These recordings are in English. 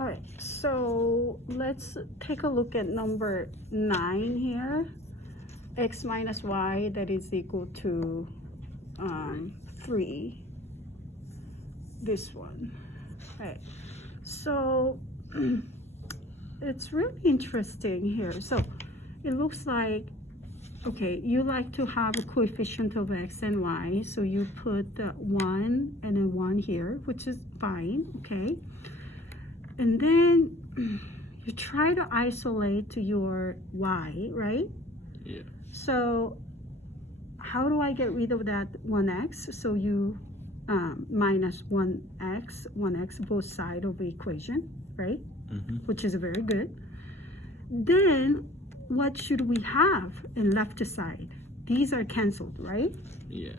All right, so let's take a look at number 9 here. X minus y, that is equal to 3. This one. All right, so it's really interesting here. So it looks like, okay, you like to have a coefficient of x and y, so you put 1 and then 1 here, which is fine, okay? And then you try to isolate your y, right? Yeah. So how do I get rid of that 1x? So you minus 1x, both sides of the equation, right? Which is very good. Then what should we have in left side? These are canceled, right? Yeah.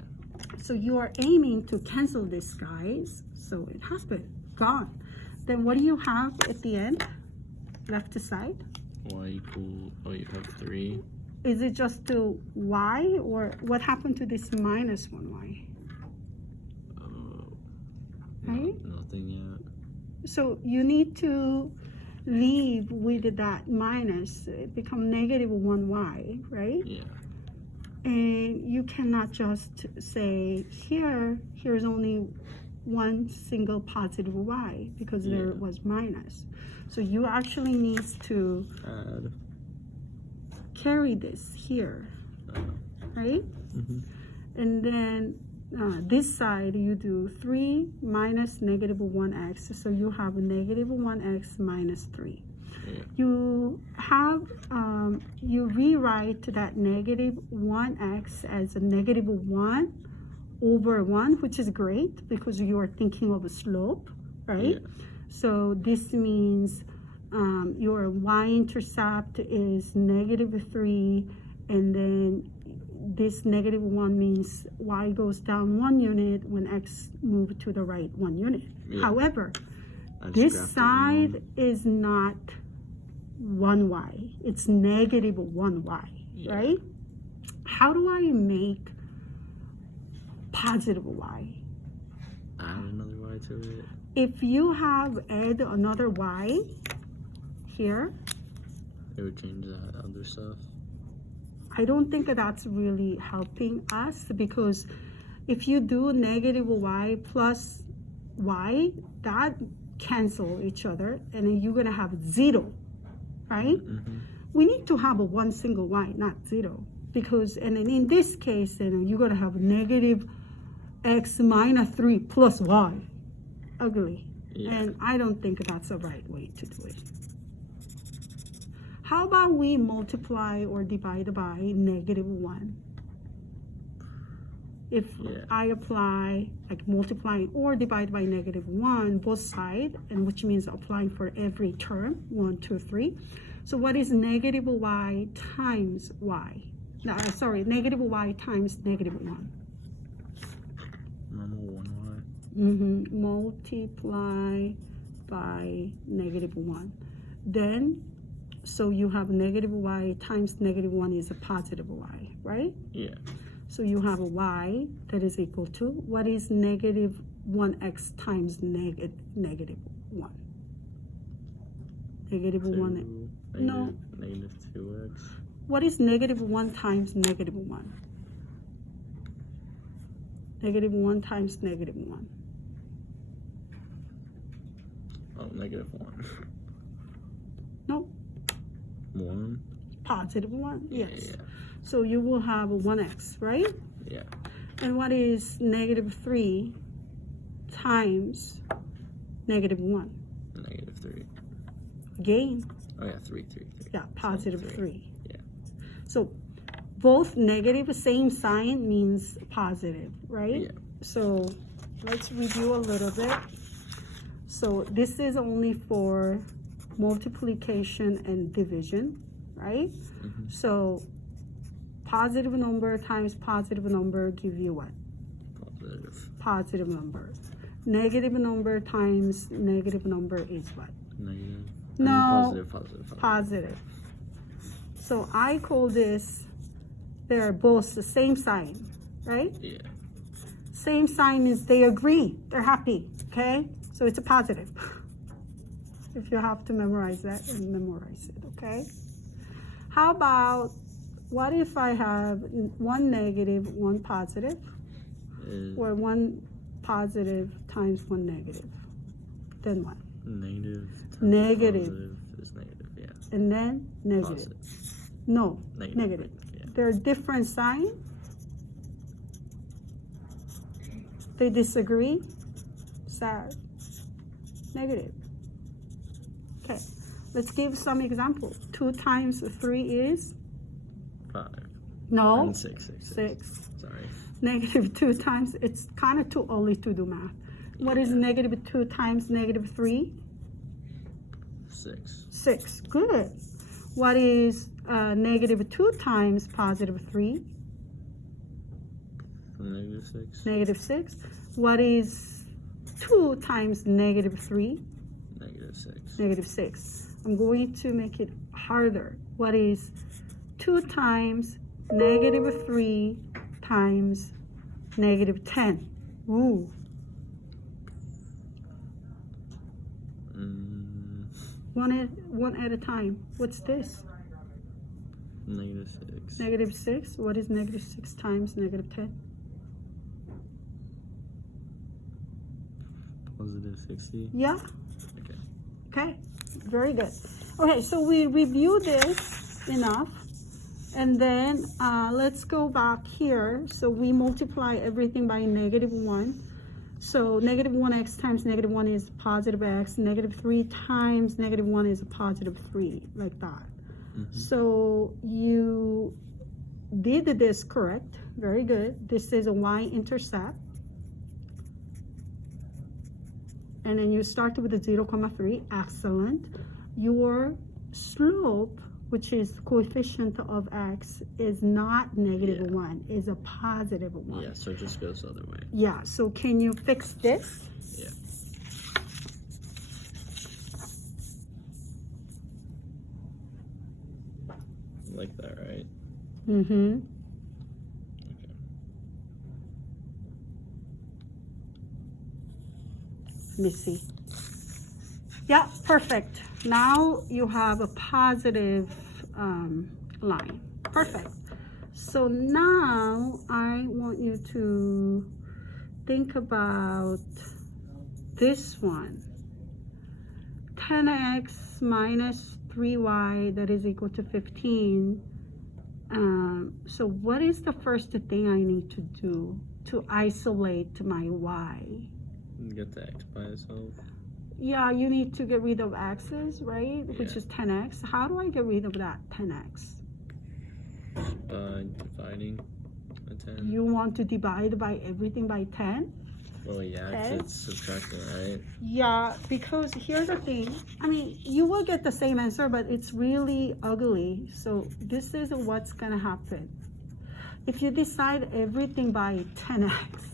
So you are aiming to cancel these guys. So it has been gone. Then what do you have at the end? Left side? Y equal, oh, you have 3. Is it just to y, or what happened to this minus 1y? Right? Nothing yet. So you need to leave with that minus, it become negative 1y, right? Yeah. And you cannot just say here's only one single positive y, because there was minus. So you actually need to Add. carry this here, right? And then this side you do 3 minus negative 1x, so you have negative 1x minus 3. Yeah. You have you rewrite that negative 1x as a negative 1 over 1, which is great because you are thinking of a slope, right? Yeah. So this means your y-intercept is negative 3, and then this negative 1 means y goes down 1 unit when x moves to the right 1 unit. Yeah. However, this side is not 1y, it's negative 1y, right? How do I make positive y? Add another y to it. If you have add another y here, It would change that other stuff. I don't think that's really helping us, because if you do negative y plus y, that cancel each other, and then you're gonna have 0, right? We need to have a one single y, not 0, because, and then in this case, then you're gonna have negative x minus 3 plus y. Ugly. Yeah. And I don't think that's the right way to do it. How about we multiply or divide by negative 1? If I apply, like multiplying or divide by negative 1, both sides, and which means applying for every term, 1, 2, 3. So what is negative y times y? No, sorry, negative y times negative 1. Normal 1y. Multiply by negative 1. Then, so you have negative y times negative 1 is a positive y, right? Yeah. So you have a y that is equal to, what is negative 1x times negative 1? Negative 1, no. Negative 2x. What is negative 1 times negative 1? Negative 1 times negative 1. Oh, negative 1. No. 1? Positive 1, yes. Yeah. So you will have a 1x, right? Yeah. And what is negative 3 times negative 1? Negative 3. Again. Oh yeah, 3. Yeah, positive 3. Yeah. So both negative, same sign means positive, right? Yeah. So let's review a little bit. So this is only for multiplication and division, right? So positive number times positive number give you what? Positive. Positive number. Negative number times negative number is what? Negative. No. Positive. Positive. So I call this, they're both the same sign, right? Yeah. Same sign means they agree, they're happy, okay? So it's a positive. If you have to memorize that, and memorize it, okay? How about, what if I have one negative, one positive, or one positive times one negative? Then what? Negative. Negative. Positive is negative, yeah. And then negative. Positive. No, Negative. negative. Yeah. They're different signs. They disagree. Sad. Negative. Okay, let's give some example. 2 times 3 is? 5. No. And 6. 6. Sorry. Negative 2 times, it's kind of too early to do math. What is negative 2 times negative 3? 6. 6. Good. What is negative 2 times positive 3? Negative 6. Negative 6. What is 2 times negative 3? Negative 6. Negative 6. I'm going to make it harder. What is 2 times negative 3 times negative 10? Ooh. One at a time. What's this? Negative 6. Negative 6. What is negative 6 times negative 10? Positive 60. Yeah. Okay. Okay. Very good. Okay, so we review this enough. And then let's go back here. So we multiply everything by negative 1. So negative 1x times negative 1 is positive x. Negative 3 times negative 1 is a positive 3, like that. So you did this correct. Very good. This is a y-intercept. And then you start with a 0,3. Excellent. Your slope, which is coefficient of x, is not negative 1, is a positive 1. Yeah, so it just goes the other way. Yeah, so can you fix this? Yeah. Like that, right? Mm-hmm. Okay. Let me see. Yeah, perfect. Now you have a positive line. Perfect. So now I want you to think about this one. 10x minus 3y, that is equal to 15. So what is the first thing I need to do to isolate my y? Get the x by itself. Yeah, you need to get rid of x's, right? Yeah. Which is 10x. How do I get rid of that 10x? By dividing a 10. You want to divide by everything by 10? Well, yeah, 'cause Okay. it's subtracting, right? Yeah, because here's the thing. I mean, you will get the same answer, but it's really ugly. So this is what's going to happen. If you decide everything by 10x,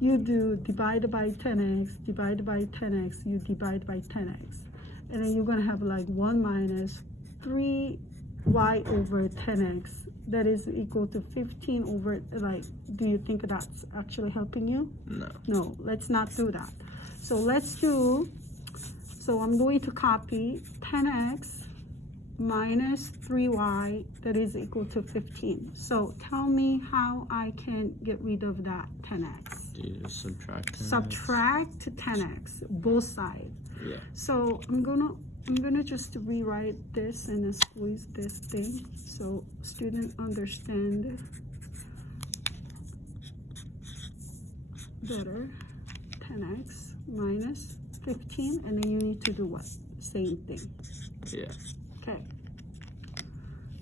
you do divide by 10x, divide by 10x, you divide by 10x. And then you're going to have like 1 minus 3y over 10x. That is equal to 15 over, like, do you think that's actually helping you? No. No, let's not do that. So let's do, so I'm going to copy 10x minus 3y, that is equal to 15. So tell me how I can get rid of that 10x. Do you just subtract 10x? Subtract 10x, both sides. Yeah. So I'm gonna just rewrite this and then squeeze this thing so students understand better. 10x minus 15, and then you need to do what? Same thing. Yeah. Okay.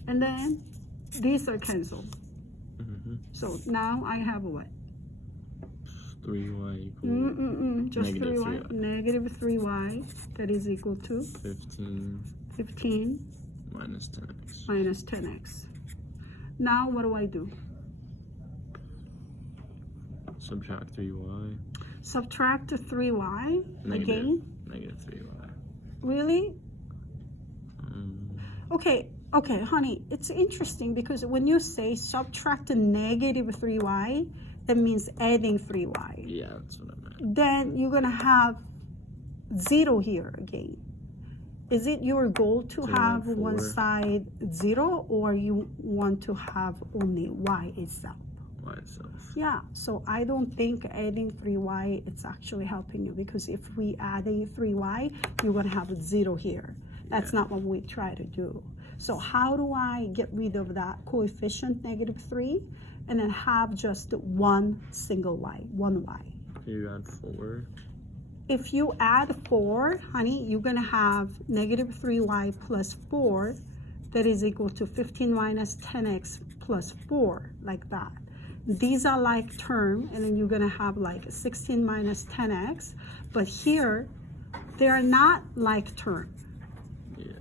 And then these are canceled. So now I have what? 3y equals Just negative 3y. Negative 3y, that is equal to 15 minus 10x. minus 10x. Now what do I do? Subtract 3y. Subtract 3y Negative. again? Negative 3y. Really? Okay, honey, it's interesting because when you say subtract negative 3y, that means adding 3y. Yeah, that's what I meant. Then you're gonna have 0 here again. is it your goal to Two have and one four. side 0, or you want to have only y itself? Y itself. Yeah, so I don't think adding 3y it's actually helping you, because if we adding 3y, you're gonna have a 0 here. That's Yeah. not what we try to do. So how do I get rid of that coefficient -3 and then have just one single y, one y? You add 4. If you add 4, honey, you're gonna have -3y plus 4 that is equal to 15 minus 10x plus 4, like that. These are like term, and then you're gonna have like 16 minus 10x, but here they are not like term. Yeah.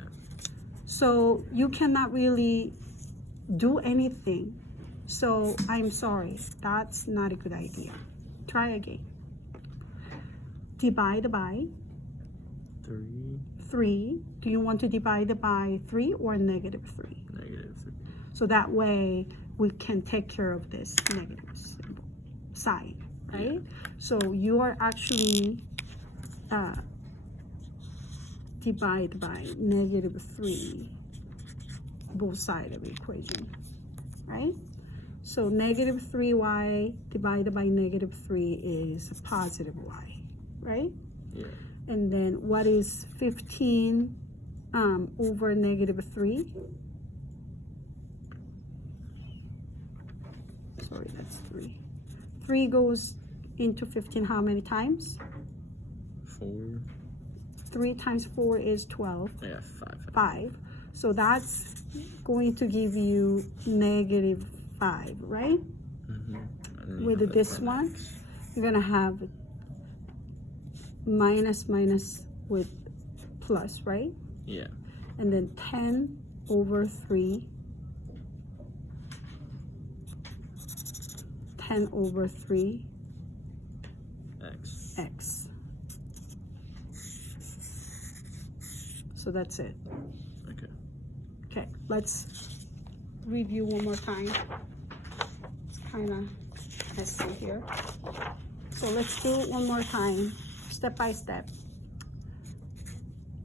So you cannot really do anything. So I'm sorry, that's not a good idea. Try again. Divide by 3. 3. Do you want to divide it by 3 or -3? -3. So that way we can take care of this negative symbol, sign, right? Yeah. So you are actually divide by -3 both sides of the equation, right? So -3y divided by -3 is a positive y, right? Yeah. And then what is 15 over -3? Sorry, that's 3. 3 goes into 15 how many times? 4. 3 times 4 is 12. Yeah, 5. 5. So that's going to give you -5, right? Mm-hmm. With this one, you're going to have minus with plus, right? Yeah. And then 10 over 3. 10 over 3 X. x. So that's it. Okay. Okay, let's review one more time. It's kind of messy here. So let's do it one more time, step by step.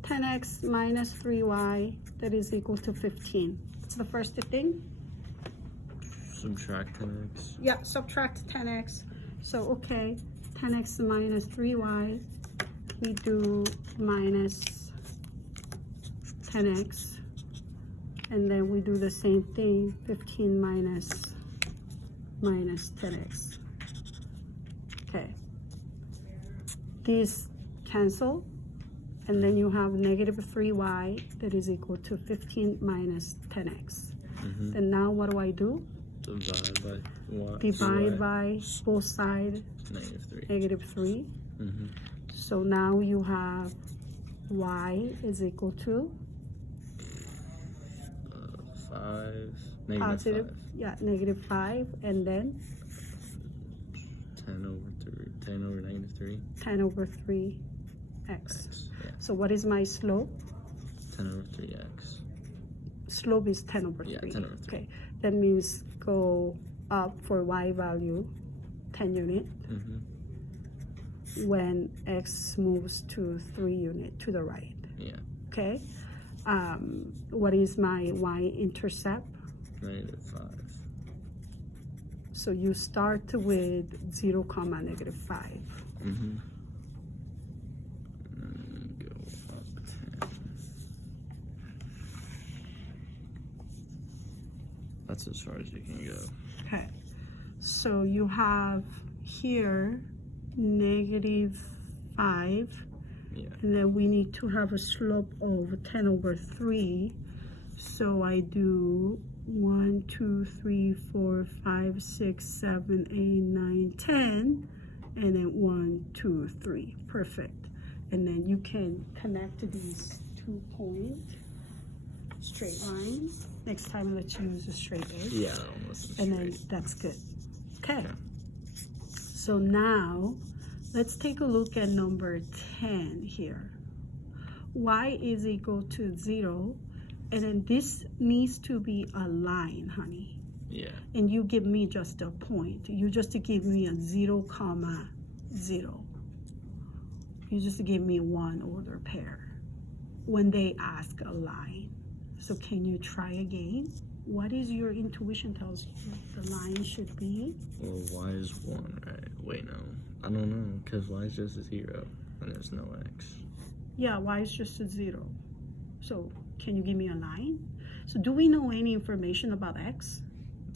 10x minus 3y, that is equal to 15. That's the first thing. Subtract 10x. Yeah, subtract 10x. So, okay, 10x minus 3y, we do minus 10x. And then we do the same thing, 15 minus 10x. Okay. These cancel. And then you have -3y that is equal to 15 minus 10x. Mm-hmm. And now what do I do? Divide by y. Divide by both sides, -3. -3. Mm-hmm. So now you have y is equal to 5. positive, 5. yeah, -5, and then 10 over 3. 10 over -3. 10 over 3x. X. Yeah. So what is my slope? 10 over 3x. Slope is 10 over 3. Yeah, 10 over 3. Okay, that means go up for y value 10 unit Mm-hmm. when x moves to 3 unit to the right. Yeah. Okay, what is my y-intercept? -5. So you start with 0, -5. Mm-hmm. And go up 10. That's as far as you can go. Okay, so you have here -5, Yeah. and then we need to have a slope of 10 over 3. So I do 1, 2, 3, 4, 5, 6, 7, 8, 9, 10, and then 1, 2, 3. Perfect. And then you can connect these 2 points, straight line. Next time, let's use a straight edge. Yeah, almost And then that's good. Okay. So now let's take a look at number 10 here. Y is equal to 0, and then this needs to be a line, honey. Yeah. And you give me just a point. You just give me a 0, 0. You just give me one order pair. when they ask a line. So can you try again? What is your intuition tells you the line should be? Well, y is 1, right? Wait, no. I don't know, because y is just a 0, and there's no x. Yeah, y is just a 0. So can you give me a line? So do we know any information about x?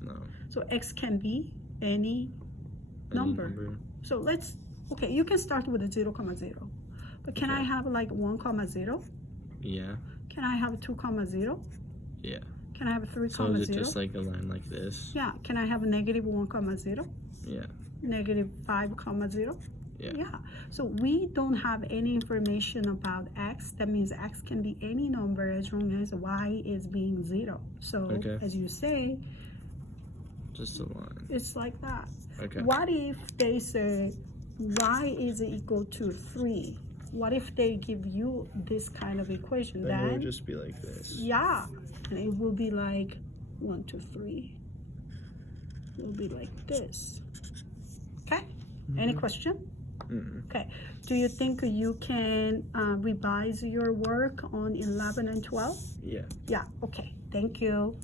No. So x can be any number. So let's, okay, you can start with a 0, 0. But can I have like 1, 0? Yeah. Can I have 2, 0? Yeah. Can I have 3, So 0? is it just like a line like this? Yeah. Can I have a negative 1, 0? Yeah. Negative 5, 0? Yeah. Yeah. So we don't have any information about x. That means x can be any number as long as y is being 0. So as you say, just a line. it's like that. Okay. What if they say y is equal to 3? What if they give you this kind of equation? Then it would just be like this. Yeah, and it will be like 1, 2, 3. It will be like this. Okay. Any question? Okay. Do you think you can revise your work on 11 and 12? Yeah. Yeah. Okay. Thank you.